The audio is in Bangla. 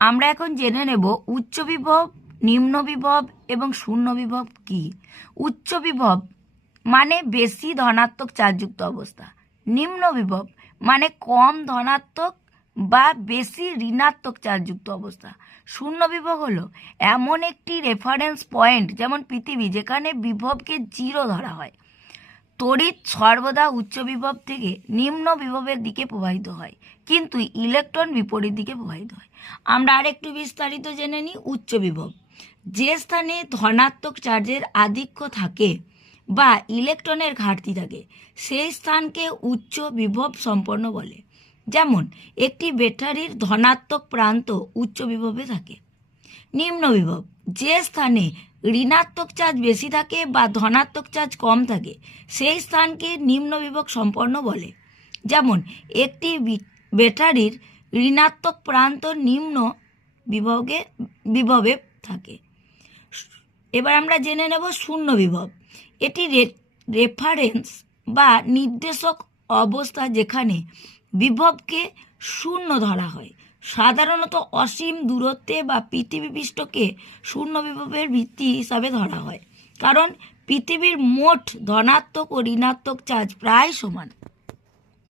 আমরা এখন জেনে নেব উচ্চ বিভব, নিম্ন বিভব এবং শূন্য বিভব কি? উচ্চ বিভব মানে বেশি ধনাত্মক চার্জযুক্ত অবস্থা। নিম্ন বিভব মানে কম ধনাত্মক বা বেশি ঋণাত্মক চার্জযুক্ত অবস্থা। শূন্য বিভব হলো এমন একটি রেফারেন্স পয়েন্ট যেমন পৃথিবী যেখানে বিভবকে জিরো ধরা হয়। তড়িৎ সর্বদা উচ্চ বিভব থেকে নিম্ন বিভবের দিকে প্রবাহিত হয়, কিন্তু ইলেকট্রন বিপরীত দিকে প্রবাহিত হয়। আমরা আরেকটু বিস্তারিত জেনে নিই উচ্চ বিভব। যে স্থানে ধনাত্মক চার্জের আধিক্য থাকে বা ইলেকট্রনের ঘাটতি থাকে, সেই স্থানকে উচ্চ বিভব সম্পন্ন বলে। যেমন, একটি ব্যাটারির ধনাত্মক প্রান্ত উচ্চ বিভবে থাকে। নিম্ন বিভব, যে স্থানে ঋণাত্মক চার্জ বেশি থাকে বা ধনাত্মক চার্জ কম থাকে, সেই স্থানকে নিম্ন বিভব সম্পন্ন বলে। যেমন, একটি ব্যাটারির ঋণাত্মক প্রান্ত নিম্ন বিভবে বিভবে থাকে। এবার আমরা জেনে নেব শূন্য বিভব। এটি রেফারেন্স বা নির্দেশক অবস্থা যেখানে বিভবকে শূন্য ধরা হয়। সাধারণত অসীম দূরত্বে বা পৃথিবী পৃষ্ঠকে শূন্য বিভবের ভিত্তি হিসাবে ধরা হয়। কারণ পৃথিবীর মোট ধনাত্মক ও ঋণাত্মক চার্জ প্রায় সমান।